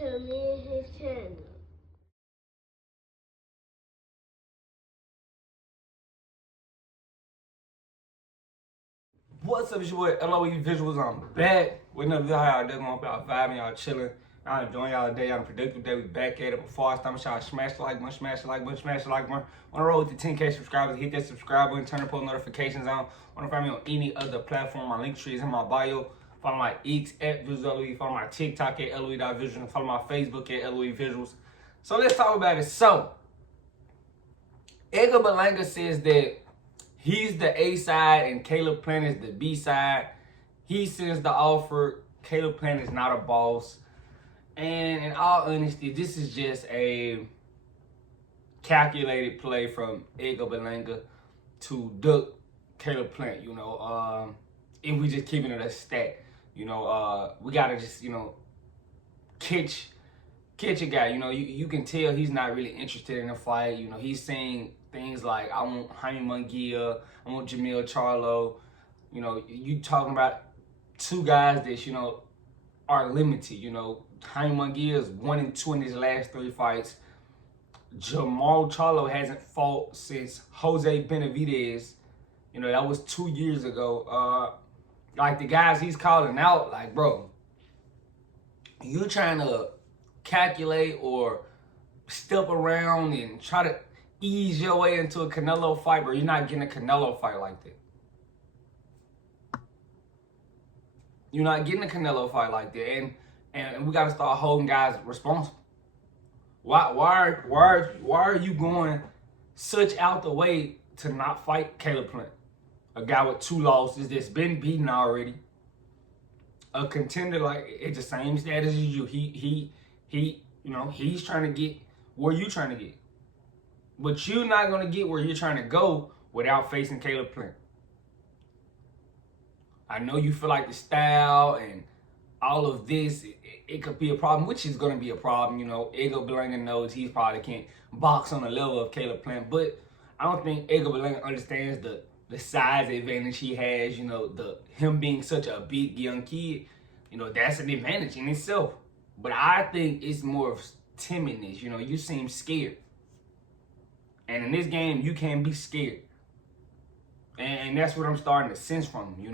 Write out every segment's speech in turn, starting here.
to me and his channel. What's up, it's your boy LOE Visuals. I'm back with another video. How y'all doing? Hope y'all vibing, y'all chilling. Y'all enjoying y'all day. Y'all productive day. We back at it. Before I start, y'all smash the like button, smash the like button, smash the like button. On the road with the 10K subscribers, hit that subscribe button, turn the post notifications on. Want to find me on any other platform? My link tree is in my bio. Follow my X at VisualLOE. Follow my TikTok at LOE.Visuals. Follow my Facebook at LOE Visuals. So let's talk about it. So, Edgar Berlanga says that he's the A side and Caleb Plant is the B side. He sends the offer. Caleb Plant is not a boss. And in all honesty, this is just a calculated play from Edgar Berlanga to duck Caleb Plant. If we just keeping it a stat, we gotta just catch a guy. You can tell he's not really interested in the fight. He's saying things like, I want Jaime Munguia, I want Jamil Charlo. You talking about two guys that, are limited. Jaime Munguia is 1-2 in his last 3 fights. Jamal Charlo hasn't fought since Jose Benavidez. That was 2 years ago. Like the guys he's calling out, like, bro, you trying to calculate or step around and try to ease your way into a Canelo fight, but you're not getting a Canelo fight like that. You're not getting a Canelo fight like that, and we got to start holding guys responsible. Why are you going such out the way to not fight Caleb Plant, a guy with 2 losses that's been beaten already, a contender like it's the same status as you. He's trying to get where you trying to get. But you're not going to get where you're trying to go without facing Caleb Plant. I know you feel like the style and all of this, it could be a problem, which is going to be a problem. Edgar Berlanga knows he probably can't box on the level of Caleb Plant. But I don't think Edgar Berlanga understands the size advantage he has. Him being such a big young kid, that's an advantage in itself. But I think it's more of timidness. You seem scared. And in this game, you can't be scared. And that's what I'm starting to sense from him. You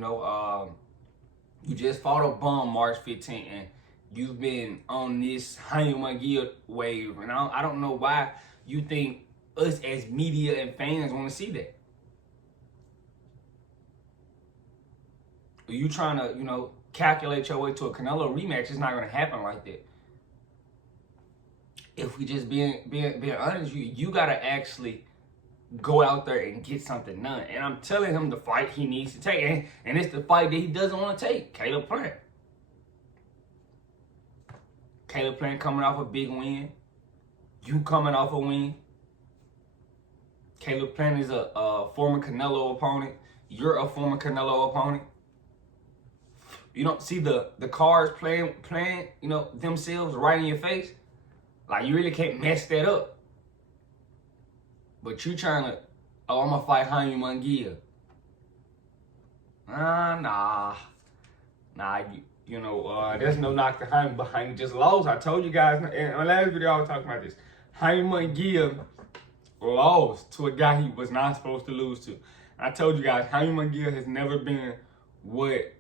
just fought a bum March 15th, and you've been on this Jaime Munguia wave. And I don't know why you think us as media and fans want to see that. You trying to, calculate your way to a Canelo rematch. It's not going to happen like that. If we just being honest, you got to actually go out there and get something done. And I'm telling him the fight he needs to take. And it's the fight that he doesn't want to take. Caleb Plant. Caleb Plant coming off a big win. You coming off a win. Caleb Plant is a former Canelo opponent. You're a former Canelo opponent. You don't see the cards playing, themselves right in your face. Like, you really can't mess that up. But you trying to, I'm going to fight Jaime Munguia. Nah, there's no knock to Jaime, but Jaime just lost. I told you guys in my last video I was talking about this. Jaime Munguia lost to a guy he was not supposed to lose to. I told you guys, Jaime Munguia has never been what,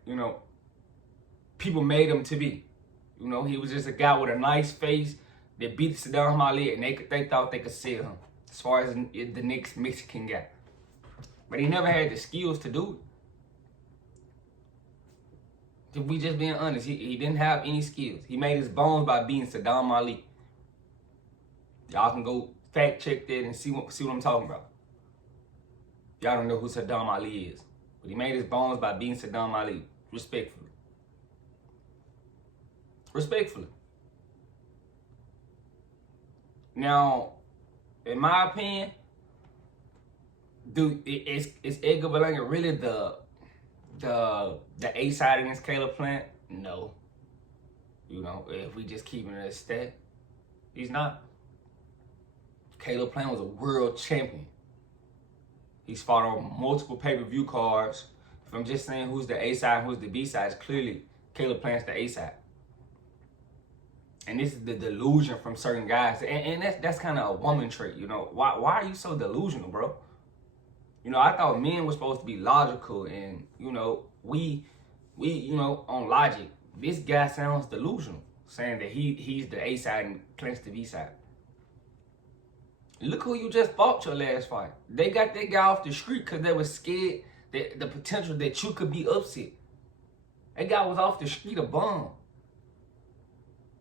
people made him to be. He was just a guy with a nice face that beat Saddam Ali, and they thought they could sell him as far as the next Mexican guy. But he never had the skills to do it. If we just being honest, he didn't have any skills. He made his bones by beating Saddam Ali. Y'all can go fact check that and see what I'm talking about. Y'all don't know who Saddam Ali is. But he made his bones by beating Saddam Ali. Respectfully. Now, in my opinion, dude, is Edgar Berlanga really the A side in this Caleb Plant? No. If we just keeping it a stat, he's not. Caleb Plant was a world champion. He's fought on multiple pay-per-view cards. If I'm just saying who's the A side and who's the B side, it's clearly Caleb Plant's the A side. And this is the delusion from certain guys. And that's kind of a woman trait, you know. Why are you so delusional, bro? You know, I thought men were supposed to be logical and, you know, we you know, on logic. This guy sounds delusional, saying that he's the A side and Clint's the B side. Look who you just fought your last fight. They got that guy off the street because they were scared that the potential that you could be upset. That guy was off the street a bum.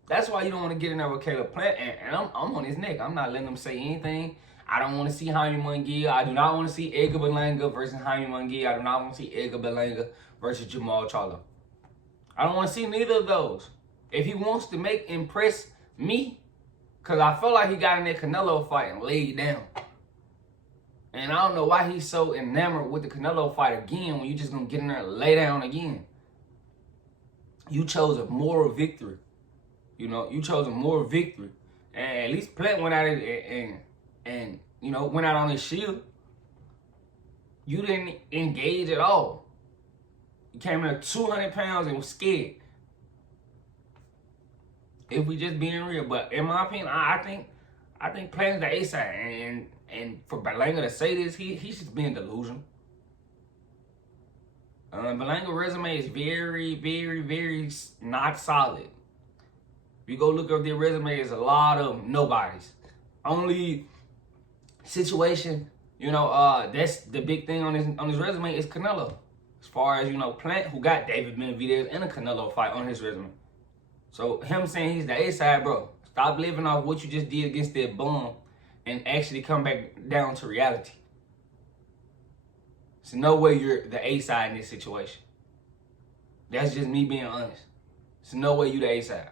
That's why you don't want to get in there with Caleb Plant, and I'm on his neck. I'm not letting him say anything. I don't want to see Jaime Munguia. I do not want to see Edgar Berlanga versus Jaime Munguia. I do not want to see Edgar Berlanga versus Jamal Charlo. I don't want to see neither of those. If he wants to impress me, because I feel like he got in that Canelo fight and laid down. And I don't know why he's so enamored with the Canelo fight again when you just going to get in there and lay down again. You chose a moral victory. You know, you chose a moral victory. And at least Plant went out and you know, went out on his shield. You didn't engage at all. You came in at 200 pounds and was scared. If we just being real. But in my opinion, I think Plant's the A side. And for Berlanga to say this, he's just being delusional. Berlanga's resume is very, very, very not solid. If you go look up their resume, there's a lot of nobodies. Only situation, you know, that's the big thing on his resume is Canelo. As far as, you know, Plant, who got David Benavidez in a Canelo fight on his resume. So him saying he's the A side, bro, stop living off what you just did against that bum and actually come back down to reality. There's no way you're the A side in this situation. That's just me being honest. There's no way you the A side.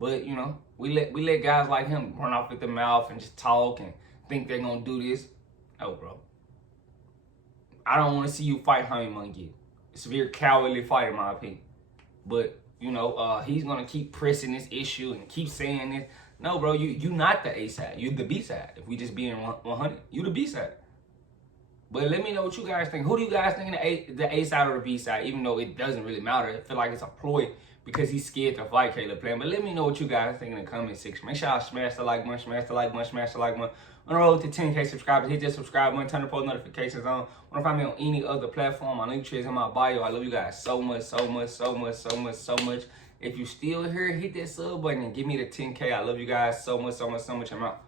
But, you know, we let guys like him run off with the mouth and just talk and think they're going to do this. No, bro. I don't want to see you fight Jaime Munguia. It's a very cowardly fight, in my opinion. But, you know, he's going to keep pressing this issue and keep saying this. No, bro, you not the A side. You're the B side. If we just being 100, you the B side. But let me know what you guys think. Who do you guys think the A side or the B side? Even though it doesn't really matter. I feel like it's a ploy because he's scared to fight Caleb Plant. But let me know what you guys think in the comment section. Make sure y'all smash the like button, smash the like button, smash the like button. On the road to 10K subscribers, hit that subscribe button, turn the post notifications on. Want to find me on any other platform? My link tree is in my bio. I love you guys so much, so much, so much, so much, so much. If you still here, hit that sub button and give me the 10K. I love you guys so much, so much, so much. I'm out.